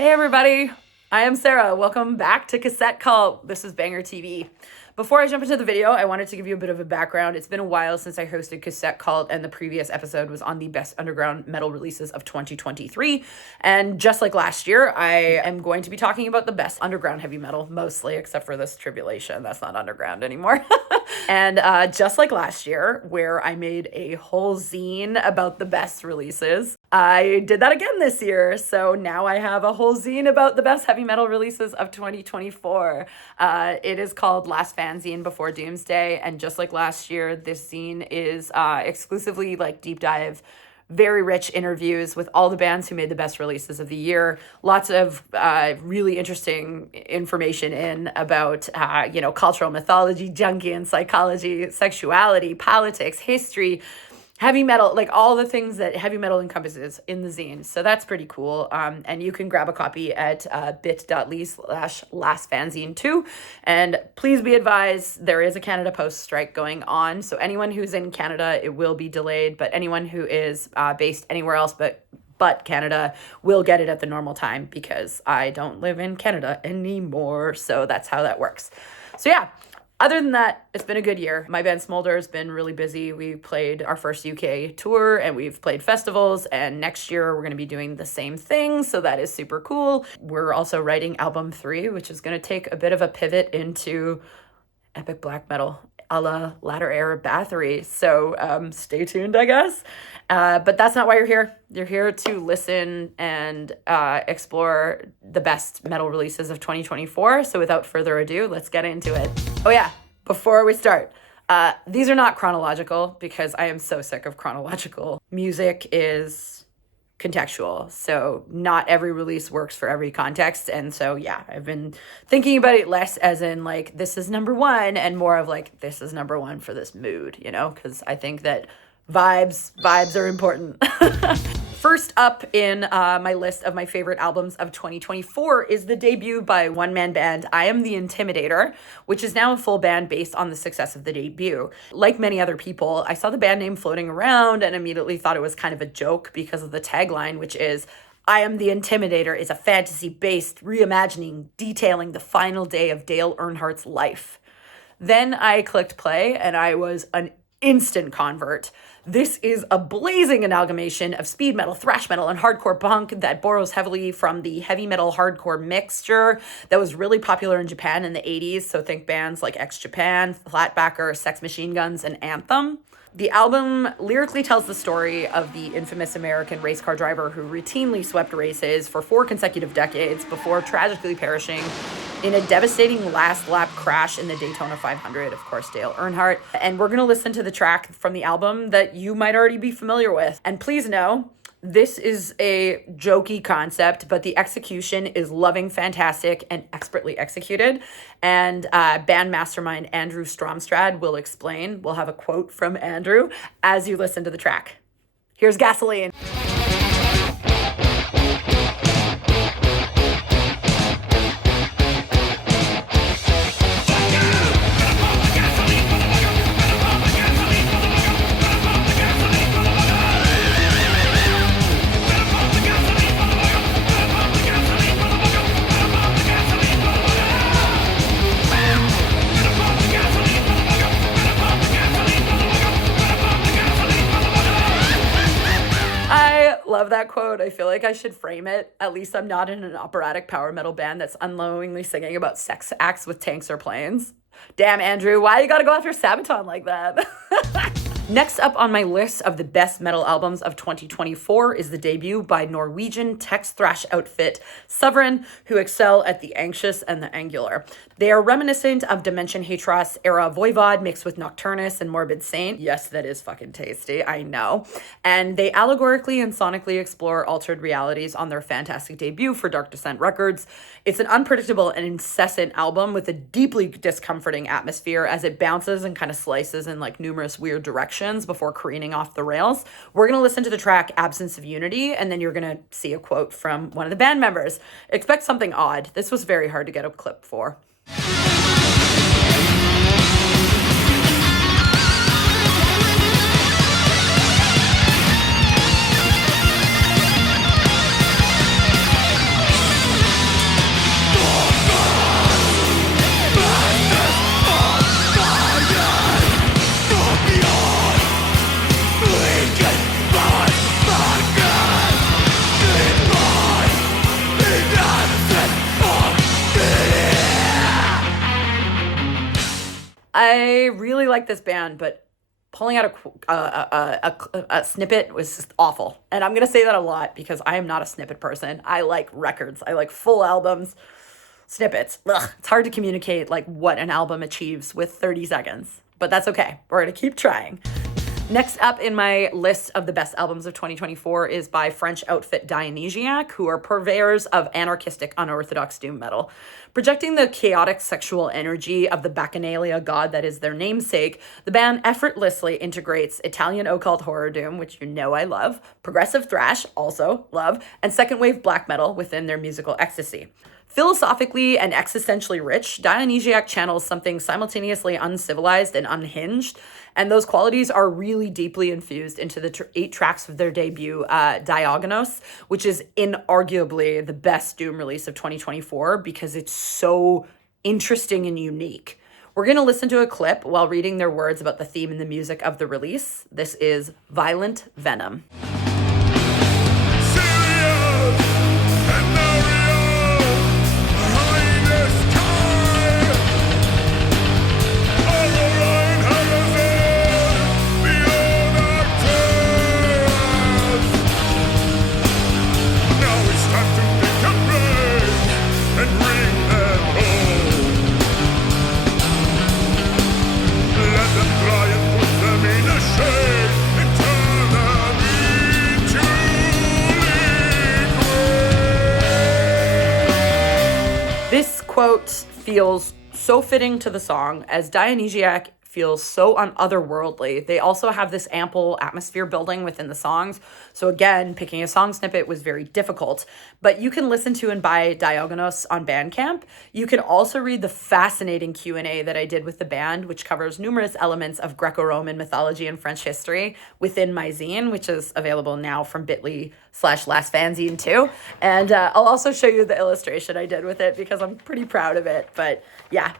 Hey everybody, I am Sarah. Welcome back to Cassette Cult. This is BangerTV. Before I jump into the video, I wanted to give you a bit of a background. It's been a while since I hosted Cassette Cult, and the previous episode was on the best underground metal releases of 2023. And just like last year, I am going to be talking about the best underground heavy metal, mostly, except for this Tribulation. That's not underground anymore. And just like last year, where I made a whole zine about the best releases, I did that again this year. So now I have a whole zine about the best heavy metal releases of 2024. It is called Last Fanzine Before Doomsday. And just like last year, this zine is exclusively like deep dive, very rich interviews with all the bands who made the best releases of the year. Lots of really interesting information in about, cultural mythology, Jungian psychology, sexuality, politics, history, heavy metal, like all the things that heavy metal encompasses in the zine. So that's pretty cool. And you can grab a copy at bit.ly/lastfanzine2. And please be advised, there is a Canada Post strike going on. So anyone who's in Canada, it will be delayed. But anyone who is based anywhere else but Canada will get it at the normal time, because I don't live in Canada anymore. So that's how that works. So yeah. Other than that, it's been a good year. My band Smolder has been really busy. We played our first UK tour and we've played festivals, and next year we're going to be doing the same thing, so that is super cool. We're also writing album 3, which is going to take a bit of a pivot into epic black metal a la Latter Era Bathory. So stay tuned, I guess. But that's not why you're here. You're here to listen and explore the best metal releases of 2024. So without further ado, let's get into it. Oh yeah, before we start, these are not chronological because I am so sick of chronological. Music is contextual, so not every release works for every context. And so yeah, I've been thinking about it less as in like this is number one, and more of like this is number one for this mood, because I think that vibes are important. First up in my list of my favorite albums of 2024 is the debut by one-man band I Am the Intimidator, which is now a full band based on the success of the debut. Like many other people, I saw the band name floating around and immediately thought it was kind of a joke because of the tagline, which is, I Am the Intimidator is a fantasy-based reimagining detailing the final day of Dale Earnhardt's life. Then I clicked play and I was an instant convert. This is a blazing amalgamation of speed metal, thrash metal, and hardcore punk that borrows heavily from the heavy metal hardcore mixture that was really popular in Japan in the 80s. So think bands like X Japan, Flatbacker, Sex Machine Guns, and Anthem. The album lyrically tells the story of the infamous American race car driver who routinely swept races for 4 consecutive decades before tragically perishing in a devastating last lap crash in the Daytona 500, of course, Dale Earnhardt. And we're going to listen to the track from the album that you might already be familiar with. And please know, this is a jokey concept, but the execution is loving, fantastic, and expertly executed. And band mastermind Andrew Stromstrad will explain. We'll have a quote from Andrew as you listen to the track. Here's Gasoline. Love that quote. I feel like I should frame it. At least I'm not in an operatic power metal band that's unknowingly singing about sex acts with tanks or planes. Damn, Andrew, why you gotta go after Sabaton like that? Next up on my list of the best metal albums of 2024 is the debut by Norwegian text thrash outfit Sovereign, who excel at the anxious and the angular. They are reminiscent of Dimension Hatros era Voivod mixed with Nocturnus and Morbid Saint. Yes, that is fucking tasty, I know. And they allegorically and sonically explore altered realities on their fantastic debut for Dark Descent Records. It's an unpredictable and incessant album with a deeply discomforting atmosphere as it bounces and kind of slices in like numerous weird directions before careening off the rails. We're going to listen to the track Absence of Unity, and then you're going to see a quote from one of the band members. Expect something odd. This was very hard to get a clip for. I really like this band, but pulling out a snippet was just awful. And I'm going to say that a lot because I am not a snippet person. I like records. I like full albums. Snippets. Ugh, it's hard to communicate like what an album achieves with 30 seconds, but that's okay. We're going to keep trying. Next up in my list of the best albums of 2024 is by French outfit Dionysiaque, who are purveyors of anarchistic, unorthodox doom metal. Projecting the chaotic sexual energy of the Bacchanalia god that is their namesake, the band effortlessly integrates Italian occult horror doom, which you know I love, progressive thrash, also love, and second wave black metal within their musical ecstasy. Philosophically and existentially rich, Dionysiaque channels something simultaneously uncivilized and unhinged, and those qualities are really deeply infused into the 8 tracks of their debut, Dionysiaque, which is inarguably the best doom release of 2024 because it's so interesting and unique. We're going to listen to a clip while reading their words about the theme and the music of the release. This is Violent Venom. This quote feels so fitting to the song, as Dionysiaque feels so otherworldly. They also have this ample atmosphere building within the songs. So again, picking a song snippet was very difficult. But you can listen to and buy Dionysiaque on Bandcamp. You can also read the fascinating Q&A that I did with the band, which covers numerous elements of Greco-Roman mythology and French history within my zine, which is available now from bit.ly/lastfanzine too. And I'll also show you the illustration I did with it because I'm pretty proud of it. But yeah,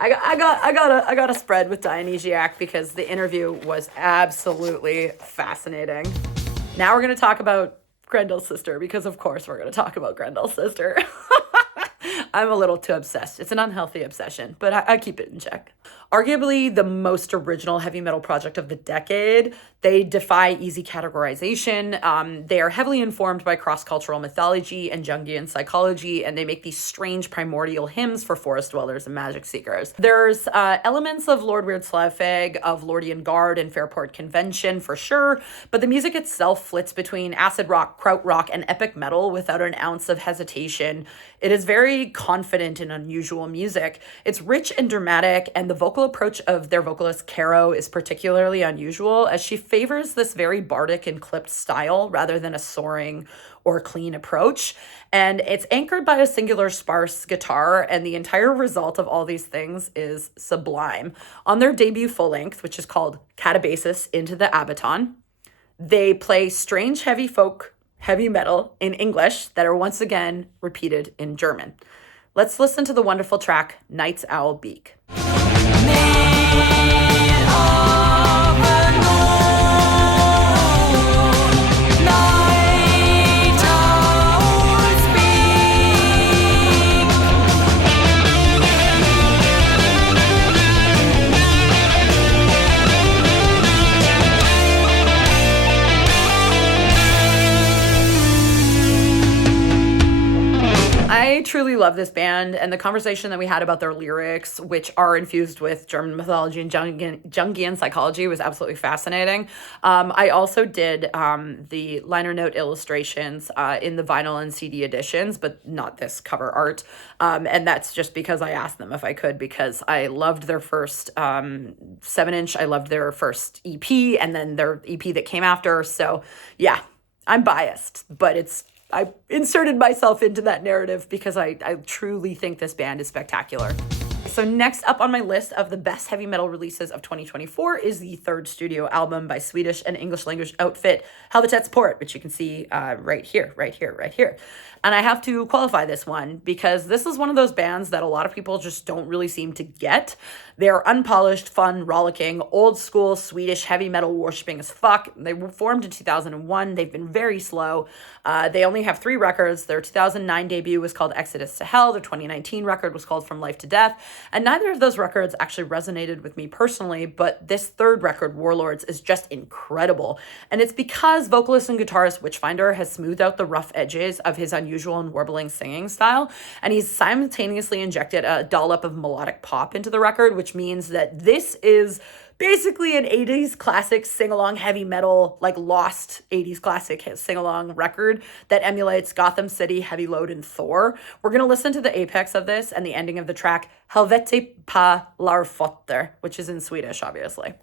I got a spread with Dionysiaque because the interview was absolutely fascinating. Now we're going to talk about Grendel's sister, because of course we're going to talk about Grendel's sister. I'm a little too obsessed. It's an unhealthy obsession, but I keep it in check. Arguably the most original heavy metal project of the decade, they defy easy categorization. They are heavily informed by cross-cultural mythology and Jungian psychology, and they make these strange primordial hymns for forest dwellers and magic seekers. There's elements of Lord Weird Slavfag, of Lordian Guard and Fairport Convention for sure, but the music itself flits between acid rock, krautrock, and epic metal without an ounce of hesitation. It is very confident and unusual music. It's rich and dramatic, and the vocal approach of their vocalist Caro is particularly unusual, as she favors this very bardic and clipped style rather than a soaring or clean approach. And it's anchored by a singular sparse guitar, and the entire result of all these things is sublime. On their debut full length, which is called Catabasis Into the Abaton, they play strange heavy metal in English that are once again repeated in German. Let's listen to the wonderful track Night's Owl Beak. I truly love this band, and the conversation that we had about their lyrics, which are infused with German mythology and Jungian psychology, was absolutely fascinating. I also did the liner note illustrations in the vinyl and CD editions, but not this cover art. And that's just because I asked them if I could, because I loved their first 7-inch. I loved their first EP, and then their EP that came after. So yeah, I'm biased, but I inserted myself into that narrative because I truly think this band is spectacular. So next up on my list of the best heavy metal releases of 2024 is the third studio album by Swedish and English language outfit Helvetets Port, which you can see right here. And I have to qualify this one because this is one of those bands that a lot of people just don't really seem to get. They're unpolished, fun, rollicking, old school Swedish heavy metal worshipping as fuck. They were formed in 2001. They've been very slow. They only have 3 records. Their 2009 debut was called Exodus to Hell. Their 2019 record was called From Life to Death. And neither of those records actually resonated with me personally, but this third record, Warlords, is just incredible. And it's because vocalist and guitarist Witchfinder has smoothed out the rough edges of his unusual and warbling singing style, and he's simultaneously injected a dollop of melodic pop into the record, which means that this is basically an 80s classic sing-along heavy metal, like lost 80s classic sing-along record that emulates Gotham City, Heavy Load, and Thor. We're going to listen to the apex of this and the ending of the track Helvetets Port, which is in Swedish, obviously.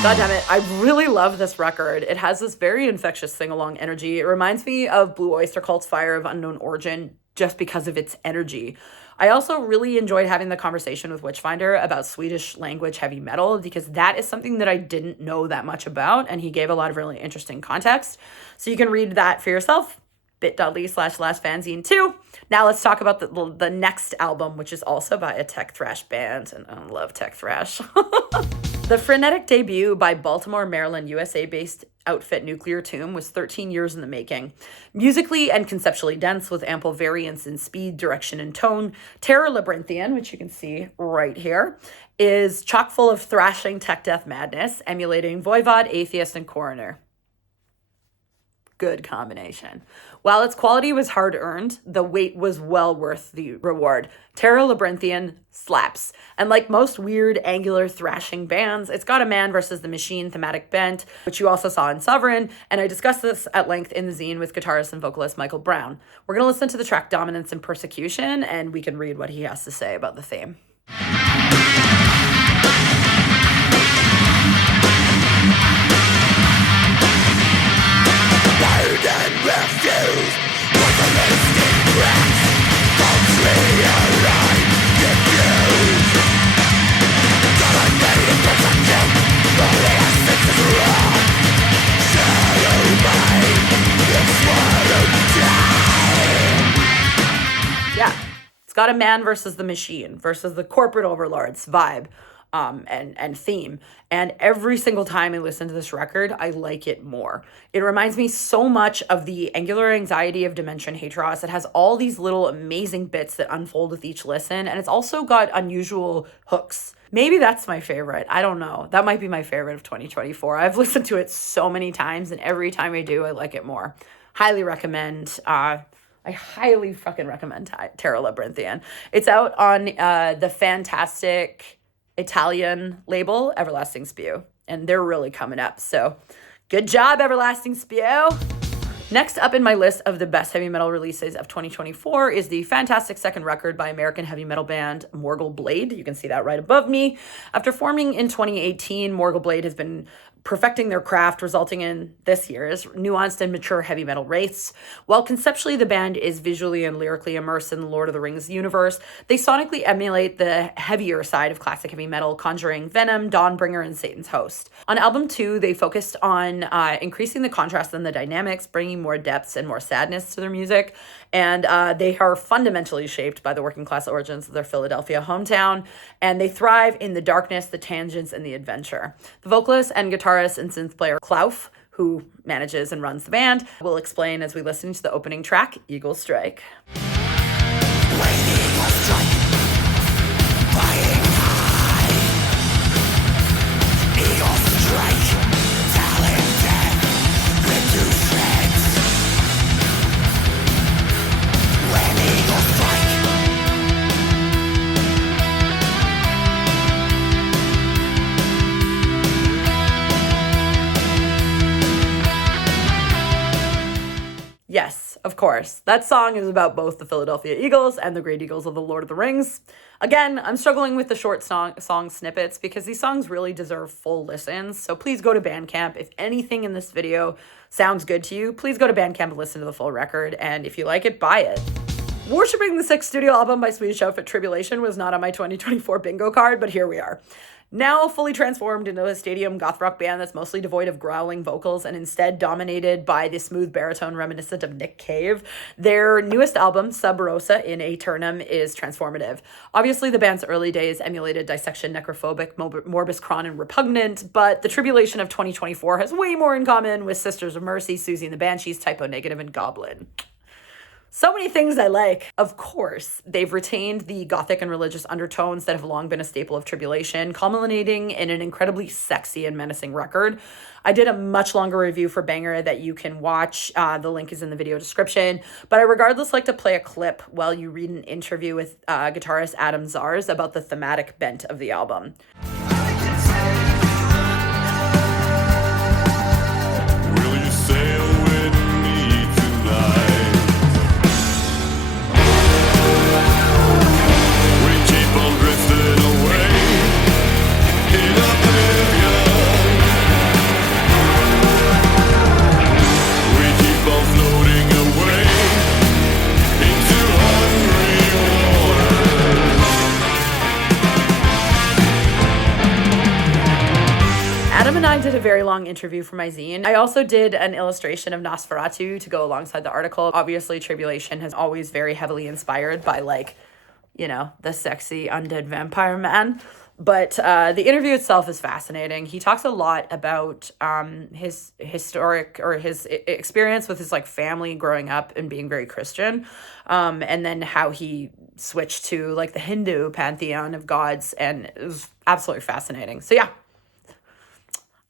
God damn it, I really love this record. It has this very infectious sing-along energy. It reminds me of Blue Oyster Cult's Fire of Unknown Origin just because of its energy. I also really enjoyed having the conversation with Witchfinder about Swedish language heavy metal because that is something that I didn't know that much about, and he gave a lot of really interesting context. So you can read that for yourself, bit.ly/lastfanzine2. Now let's talk about the next album, which is also by a tech thrash band, and I love tech thrash. The frenetic debut by Baltimore, Maryland, USA-based outfit Nuclear Tomb was 13 years in the making. Musically and conceptually dense with ample variance in speed, direction, and tone, Terror Labyrinthian, which you can see right here, is chock full of thrashing tech death madness, emulating Voivod, Atheist, and Coroner. Good combination. While its quality was hard-earned, the wait was well worth the reward. Terror Labyrinthian slaps. And like most weird, angular, thrashing bands, it's got a man versus the machine thematic bent, which you also saw in Sovereign, and I discussed this at length in the zine with guitarist and vocalist Michael Brown. We're going to listen to the track Dominance and Persecution, and we can read what he has to say about the theme. And refuse with the mystic cracks comes realigned diffuse. Dominating perception, the essence is wrong. Shadow mind, it's swallowed down. Yeah, it's got a man versus the machine versus the corporate overlords vibe. And theme. And every single time I listen to this record, I like it more. It reminds me so much of the Angular Anxiety of Dimension Hatros. It has all these little amazing bits that unfold with each listen, and it's also got unusual hooks. Maybe that's my favorite. I don't know. That might be my favorite of 2024. I've listened to it so many times, and every time I do, I like it more. Highly recommend. I highly fucking recommend Terror Labyrinthian. It's out on the fantastic Italian label Everlasting Spew, and they're really coming up, so good job, Everlasting Spew. Next up in my list of the best heavy metal releases of 2024 is the fantastic second record by American heavy metal band Morgul Blade. You can see that right above me. After forming in 2018, Morgul Blade has been perfecting their craft, resulting in this year's nuanced and mature heavy metal wraiths. While conceptually the band is visually and lyrically immersed in the Lord of the Rings universe, they sonically emulate the heavier side of classic heavy metal, conjuring Venom, Dawnbringer, and Satan's Host. On album 2, they focused on increasing the contrast and the dynamics, bringing more depths and more sadness to their music, and they are fundamentally shaped by the working class origins of their Philadelphia hometown, and they thrive in the darkness, the tangents, and the adventure. The vocalist and guitarist and synth player Klauf, who manages and runs the band, will explain as we listen to the opening track, Eagle Strike. Yes, of course. That song is about both the Philadelphia Eagles and the Great Eagles of the Lord of the Rings. Again, I'm struggling with the short song snippets because these songs really deserve full listens. So please go to Bandcamp. If anything in this video sounds good to you, please go to Bandcamp and listen to the full record. And if you like it, buy it. Worshipping the sixth studio album by Swedish outfit Tribulation was not on my 2024 bingo card, but here we are. Now fully transformed into a stadium goth rock band that's mostly devoid of growling vocals and instead dominated by the smooth baritone reminiscent of Nick Cave, their newest album, Sub Rosa in Aeternum, is transformative. Obviously, the band's early days emulated Dissection, Necrophobic, Morbus Chron, and Repugnant, but the Tribulation of 2024 has way more in common with Sisters of Mercy, Susie and the Banshees, Typo Negative, and Goblin. So many things I like. Of course, they've retained the gothic and religious undertones that have long been a staple of Tribulation, culminating in an incredibly sexy and menacing record. I did a much longer review for Banger that you can watch. The link is in the video description. But I regardless like to play a clip while you read an interview with guitarist Adam Zars about the thematic bent of the album. Will you sail with me tonight? Drifting away in oblivion. We keep on floating away into hungry waters. Adam and I did a very long interview for my zine. I also did an illustration of Nosferatu to go alongside the article. Obviously, Tribulation has always very heavily inspired by, like, you know, the sexy undead vampire man. But the interview itself is fascinating. He talks a lot about his historic or his experience with his like family growing up and being very Christian, and then how he switched to like the Hindu pantheon of gods, and it was absolutely fascinating. So yeah,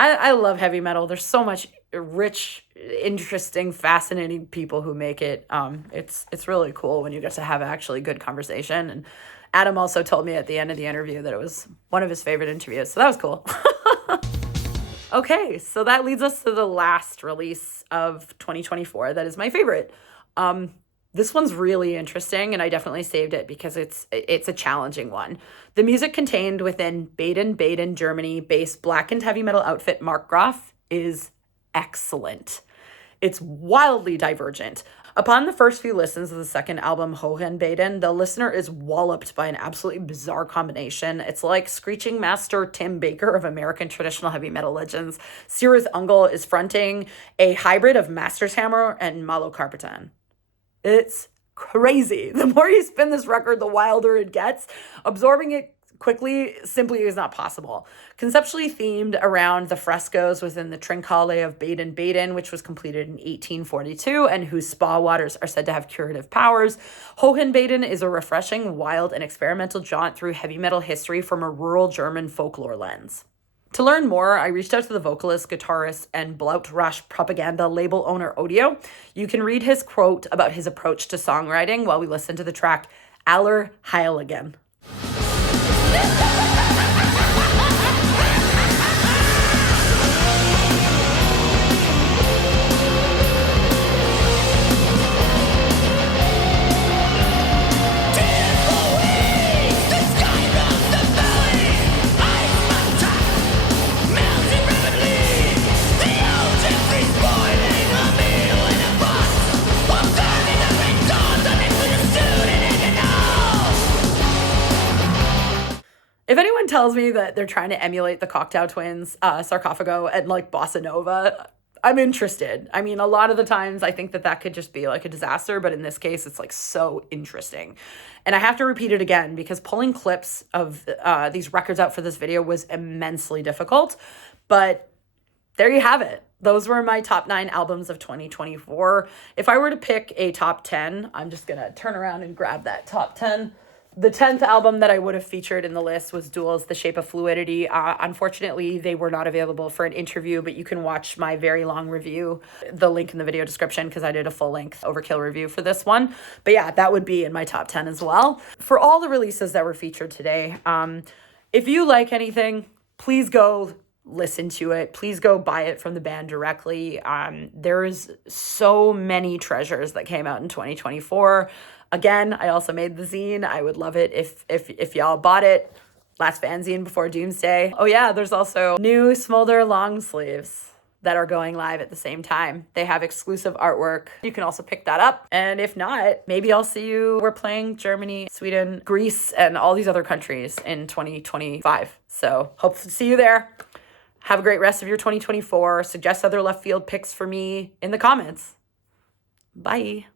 I love heavy metal. There's so much rich, interesting, fascinating people who make it. It's really cool when you get to have actually good conversation. And Adam also told me at the end of the interview that it was one of his favorite interviews. So that was cool. Okay, so that leads us to the last release of 2024. That is my favorite. This one's really interesting, and I definitely saved it because it's a challenging one. The music contained within Baden, Germany-based black and heavy metal outfit Markgraf is excellent. It's wildly divergent. Upon the first few listens of the second album, Hohenbaden, the listener is walloped by an absolutely bizarre combination. It's like Screeching Master Tim Baker of American traditional heavy metal legends. Sirith Ungol is fronting a hybrid of Master's Hammer and Malo Carpetan. It's crazy. The more you spin this record, the wilder it gets. Absorbing it quickly simply is not possible. Conceptually themed around the frescoes within the Trinkhalle of Baden, which was completed in 1842 and whose spa waters are said to have curative powers, Hohenbaden is a refreshing, wild, and experimental jaunt through heavy metal history from a rural German folklore lens. To learn more, I reached out to the vocalist, guitarist, and Blautrash propaganda label owner Odio. You can read his quote about his approach to songwriting while we listen to the track Aller Heiligen. If anyone tells me that they're trying to emulate the Cocteau Twins, Sarcophago, and like Bossa Nova, I'm interested. I mean, a lot of the times I think that could just be like a disaster, but in this case, it's like so interesting. And I have to repeat it again because pulling clips of these records out for this video was immensely difficult. But there you have it. Those were my top 9 albums of 2024. If I were to pick a top 10, I'm just going to turn around and grab that top 10. The 10th album that I would have featured in the list was Duel's The Shape of Fluidity. Unfortunately, they were not available for an interview, but you can watch my very long review, the link in the video description, because I did a full-length Overkill review for this one. But yeah, that would be in my top 10 as well. For all the releases that were featured today, if you like anything, please go listen to it. Please go buy it from the band directly. There's so many treasures that came out in 2024. Again, I also made the zine. I would love it if y'all bought it. Last fanzine before Doomsday. Oh yeah, there's also new Smolder long sleeves. that are going live at the same time. They have exclusive artwork. You can also pick that up. And if not, maybe I'll see you. We're playing Germany, Sweden, Greece, and all these other countries in 2025. So hope to see you there. Have a great rest of your 2024. Suggest other left field picks for me in the comments. Bye.